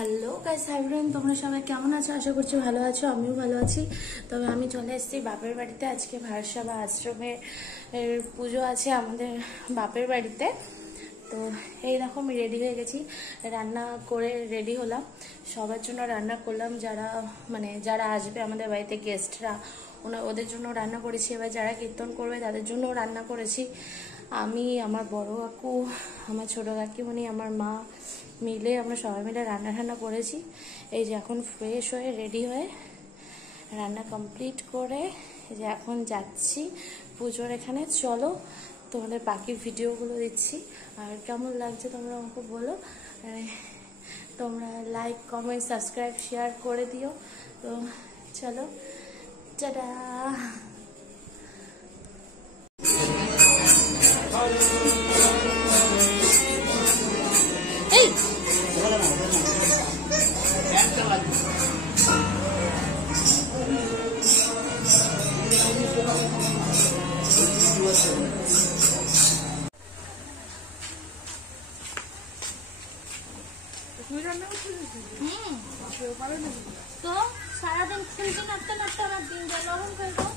Hello guys, hi friend, তোমরা সবাই কেমন আছো? আশা করছি ভালো আছো, আমিও ভালো আছি। তবে আমি চলে এসেছি বাপের বাড়িতে। আজকে ভারসাবা আশ্রমের পুজো আছে আমাদের বাপের বাড়িতে। তো এইরকম রেডি হয়ে গেছি, রান্না করে রেডি হলাম। সবার জন্য রান্না করলাম, যারা আসবে আমাদের বাড়িতে গেস্টরা, ওদের জন্য রান্না করেছি। এবার যারা কীর্তন করবে তাদের জন্য রান্না করেছি। আমি, আমার বড় কাকু, আমার ছোটো কাকিমণি, আমার মা মিলে আমরা সবাই মিলে রান্না করেছি। এই যে এখন ফ্রেশ হয়ে রেডি হয়ে রান্না কমপ্লিট করে এই যে এখন যাচ্ছি পুজোর এখানে। চলো তোমাদের বাকি ভিডিওগুলো দিচ্ছি, আর কেমন লাগছে তোমরা আমাকে বলো। তোমরা লাইক, কমেন্ট, সাবস্ক্রাইব, শেয়ার করে দিও। তো চলো, টাটা। তো সারাদিন খুলতে নাড়তে নাড়তে আমার দিন যায়, লবণ করে দাও।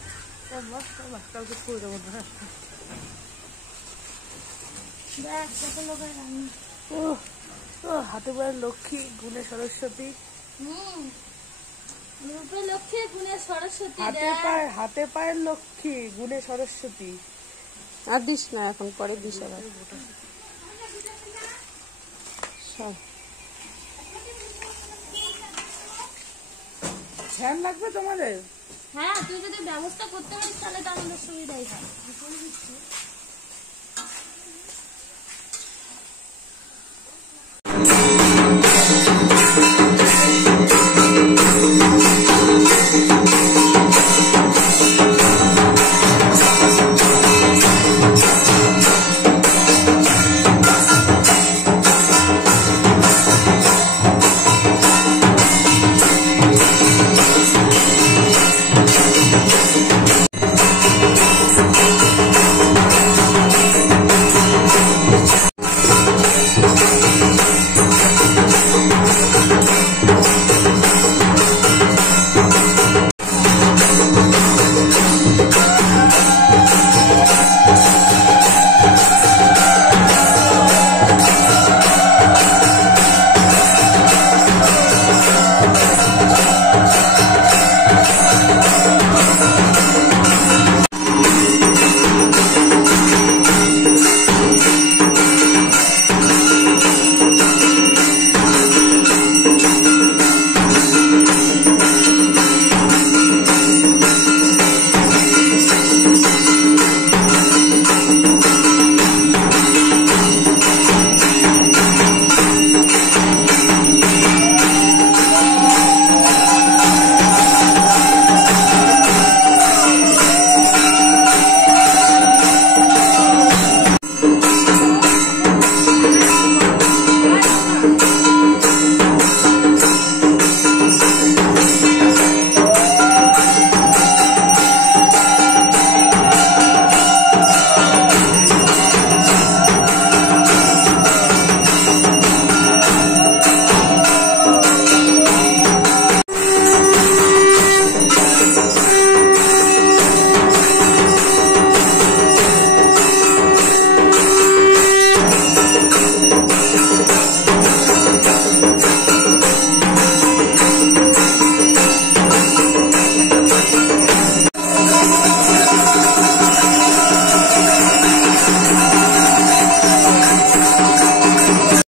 হাতে পায়ের লক্ষ্মী, গুণে সরস্বতী। রূপে লক্ষ্মী, গুণে সরস্বতী। হাতে পায়ের লক্ষ্মী, গুণে সরস্বতী। আর দিস না, এখন পরে দিস আবার। ধ্যান লাগবে তোমাদের? হ্যাঁ, তুই যদি ব্যবস্থা করতে পারিস তাহলে তো আমাদের সুবিধাই হয়।